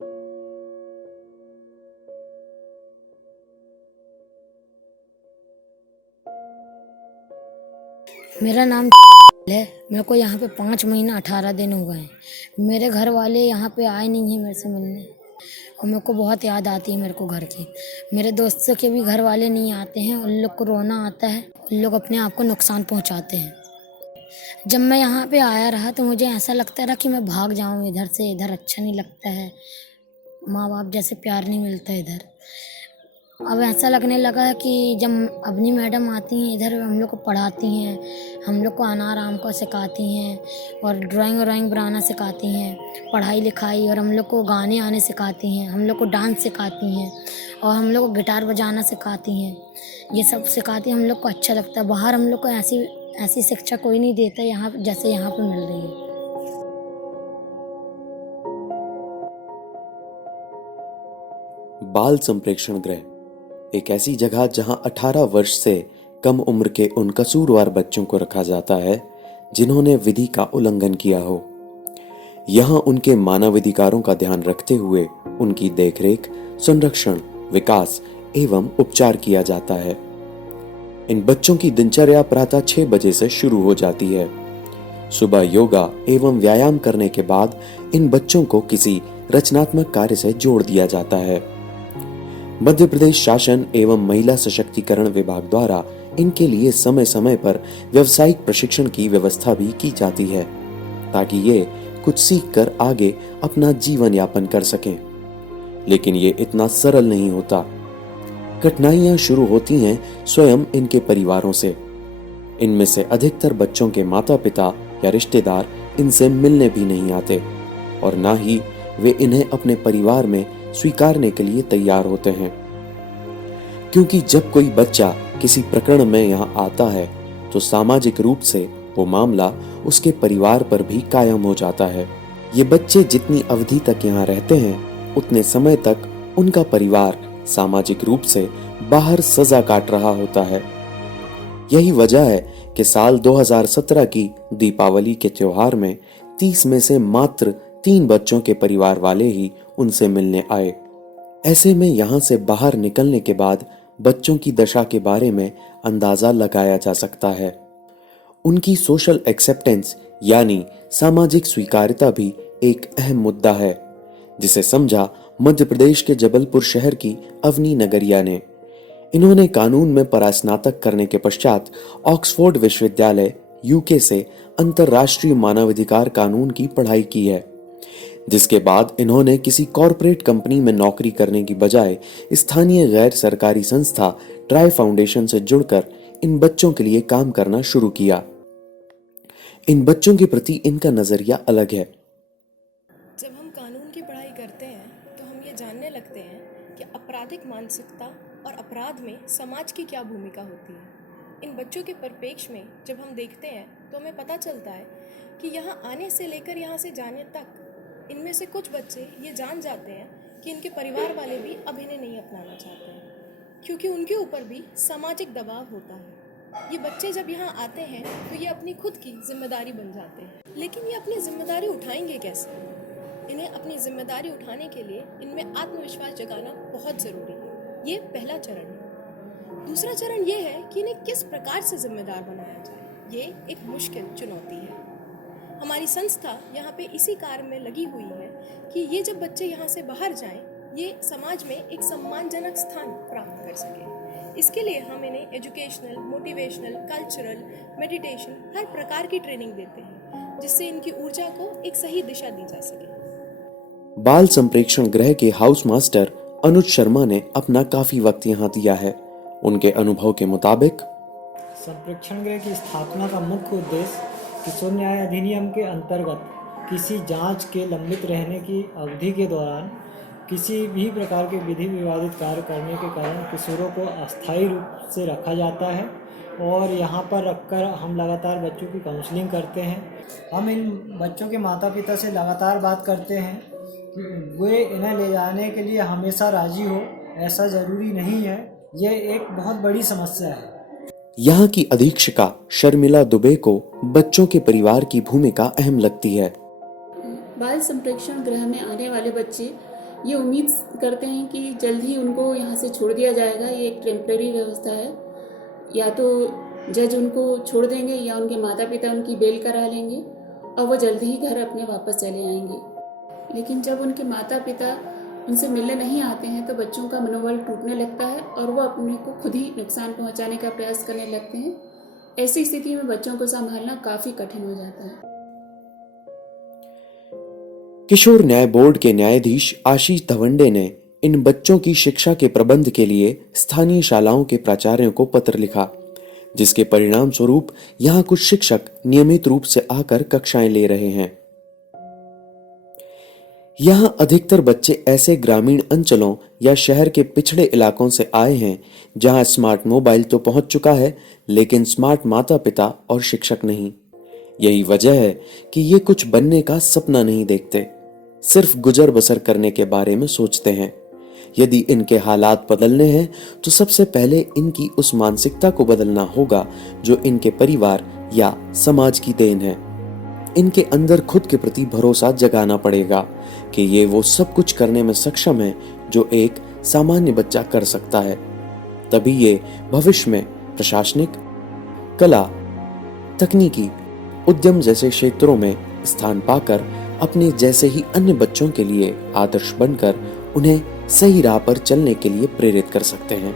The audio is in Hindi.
मेरा नाम है। मेरे को यहाँ पे 5 महीना 18 दिन हो गए हैं। मेरे घर वाले यहाँ पे आए नहीं हैं मेरे से मिलने, और मेरे को बहुत याद आती है मेरे को घर की। मेरे दोस्तों के भी घर वाले नहीं आते हैं, उन लोग को रोना आता है, उन लोग अपने आप को नुकसान पहुँचाते हैं। जब मैं यहाँ पे आया रहा तो मुझे ऐसा लगता रहा कि मैं भाग जाऊँ इधर से, इधर अच्छा नहीं लगता है, माँ बाप जैसे प्यार नहीं मिलता इधर। अब ऐसा लगने लगा है कि जब अपनी मैडम आती हैं इधर, हम लोग को पढ़ाती हैं, हम लोग को अनार आम को सिखाती हैं, और ड्राइंग बनाना सिखाती हैं, पढ़ाई लिखाई, और हम लोग को गाने आने सिखाती हैं, हम लोग को डांस सिखाती हैं, और हम लोग को गिटार बजाना सिखाती हैं। ये सब सिखाती हैं, हम लोग को अच्छा लगता है। बाहर हम लोग को ऐसी ऐसी शिक्षा कोई नहीं देता यहाँ जैसे यहाँ पे मिल रही है। बाल संप्रेक्षण गृह एक ऐसी जगह जहां 18 वर्ष से कम उम्र के उन कसूरवार बच्चों को रखा जाता है जिन्होंने विधि का उल्लंघन किया हो। यहां उनके मानवाधिकारों का ध्यान रखते हुए उनकी देखरेख, संरक्षण, विकास एवं उपचार किया जाता है। इन बच्चों की दिनचर्या प्रातः 6 बजे से शुरू हो जाती है। सुबह योगा एवं व्यायाम करने के बाद इन बच्चों को किसी रचनात्मक कार्य से जोड़ दिया जाता है। मध्य प्रदेश शासन एवं महिला सशक्तिकरण विभाग द्वारा इनके लिए समय समय पर व्यावसायिक प्रशिक्षण की व्यवस्था भी की जाती है ताकि ये कुछ सीख कर आगे अपना जीवन यापन कर सकें। लेकिन ये इतना सरल नहीं होता। कठिनाइयां शुरू होती हैं स्वयं इनके परिवारों से। इनमें से अधिकतर बच्चों के माता पिता या रिश्तेदार इनसे मिलने भी नहीं आते, और ना ही वे इन्हें अपने परिवार में स्वीकारने के लिए तैयार होते हैं। क्योंकि जब कोई बच्चा किसी प्रकरण में यहाँ आता है तो सामाजिक रूप से वो मामला उसके परिवार पर भी कायम हो जाता है। ये बच्चे जितनी अवधि तक यहाँ रहते हैं उतने समय तक उनका परिवार सामाजिक रूप से बाहर सजा काट रहा होता है। यही वजह है कि साल 2017 की दीपावली के त्योहार में 30 में से मात्र 3 बच्चों के परिवार वाले ही उनसे मिलने आए। ऐसे में यहाँ से बाहर निकलने के बाद बच्चों की दशा के बारे में अंदाजा लगाया जा सकता है। उनकी सोशल एक्सेप्टेंस यानी सामाजिक स्वीकार्यता भी एक अहम मुद्दा है, जिसे समझा मध्य प्रदेश के जबलपुर शहर की अवनी नगरिया ने। इन्होंने कानून में परास्नातक करने के पश्चात ऑक्सफोर्ड विश्वविद्यालय यूके से अंतरराष्ट्रीय मानवाधिकार कानून की पढ़ाई की है, जिसके बाद इन्होंने किसी कॉरपोरेट कंपनी में नौकरी करने की बजाय स्थानीय गैर सरकारी संस्था ट्राई फाउंडेशन से जुड़कर इन बच्चों के लिए काम करना शुरू किया। इन बच्चों के प्रति इनका नजरिया अलग है। जब हम कानून की पढ़ाई करते हैं तो हम ये जानने लगते हैं कि आपराधिक मानसिकता और अपराध में समाज की क्या भूमिका होती है। इन बच्चों के परिप्रेक्ष्य में जब हम देखते हैं तो हमें पता चलता है कि यहाँ आने से लेकर यहाँ से जाने तक इनमें से कुछ बच्चे ये जान जाते हैं कि इनके परिवार वाले भी अब इन्हें नहीं अपनाना चाहते हैं, क्योंकि उनके ऊपर भी सामाजिक दबाव होता है। ये बच्चे जब यहाँ आते हैं तो ये अपनी खुद की जिम्मेदारी बन जाते हैं, लेकिन ये अपनी जिम्मेदारी उठाएंगे कैसे? इन्हें अपनी जिम्मेदारी उठाने के लिए इनमें आत्मविश्वास जगाना बहुत ज़रूरी है। ये पहला चरण है। दूसरा चरण ये है कि इन्हें किस प्रकार से जिम्मेदार बनाया जाए। ये एक मुश्किल चुनौती है। हमारी संस्था यहाँ पे इसी कार्य में लगी हुई है कि ये जब बच्चे यहाँ से बाहर जाएं, ये समाज में एक सम्मानजनक स्थान प्राप्त कर सकें। इसके लिए हम इन्हें एजुकेशनल, मोटिवेशनल, कल्चरल, मेडिटेशन हर प्रकार की ट्रेनिंग देते हैं, जिससे इनकी ऊर्जा को एक सही दिशा दी जा सके। बाल संप्रेक्षण गृह के हाउस मास्टर अनुज शर्मा ने अपना काफी वक्त यहाँ दिया है। उनके अनुभव के मुताबिक संप्रेक्षण गृह की स्थापना का मुख्य उद्देश्य किशोर न्याय अधिनियम के अंतर्गत किसी जांच के लंबित रहने की अवधि के दौरान किसी भी प्रकार के विधि विवादित कार्य करने के कारण किशोरों को अस्थायी रूप से रखा जाता है, और यहाँ पर रखकर हम लगातार बच्चों की काउंसलिंग करते हैं। हम इन बच्चों के माता पिता से लगातार बात करते हैं कि वे इन्हें ले जाने के लिए हमेशा राजी हो, ऐसा ज़रूरी नहीं है। ये एक बहुत बड़ी समस्या है। यहाँ की अधीक्षिका शर्मिला दुबे को बच्चों के परिवार की भूमिका अहम लगती है। बाल संप्रेक्षण गृह में आने वाले बच्चे ये उम्मीद करते हैं कि जल्द ही उनको यहाँ से छोड़ दिया जाएगा। ये एक टेम्परेरी व्यवस्था है, या तो जज उनको छोड़ देंगे या उनके माता पिता उनकी बेल करा लेंगे और वो जल्द ही घर अपने वापस चले आएंगे। लेकिन जब उनके माता पिता उनसे मिलने नहीं आते हैं तो बच्चों का मनोबल टूटने लगता है और वो अपने को खुद ही नुकसान पहुंचाने का प्रयास करने लगते हैं। ऐसी स्थिति में बच्चों को संभालना काफ़ी कठिन हो जाता है। किशोर न्याय बोर्ड के न्यायाधीश आशीष धवंडे ने इन बच्चों की शिक्षा के प्रबंध के लिए स्थानीय शालाओं के प्राचार्यों को पत्र लिखा, जिसके परिणाम स्वरूप यहाँ कुछ शिक्षक नियमित रूप से आकर कक्षाएं ले रहे हैं। यहाँ अधिकतर बच्चे ऐसे ग्रामीण अंचलों या शहर के पिछड़े इलाकों से आए हैं जहाँ स्मार्ट मोबाइल तो पहुंच चुका है, लेकिन स्मार्ट माता पिता और शिक्षक नहीं। यही वजह है कि ये कुछ बनने का सपना नहीं देखते, सिर्फ गुजर बसर करने के बारे में सोचते हैं। यदि इनके हालात बदलने हैं तो सबसे पहले इनकी उस मानसिकता को बदलना होगा जो इनके परिवार या समाज की देन है। इनके अंदर खुद के प्रति भरोसा जगाना पड़ेगा कि ये वो सब कुछ करने में सक्षम है जो एक सामान्य बच्चा कर सकता है। तभी ये भविष्य में प्रशासनिक, कला, तकनीकी, उद्यम जैसे क्षेत्रों में स्थान पाकर अपने जैसे ही अन्य बच्चों के लिए आदर्श बनकर उन्हें सही राह पर चलने के लिए प्रेरित कर सकते हैं।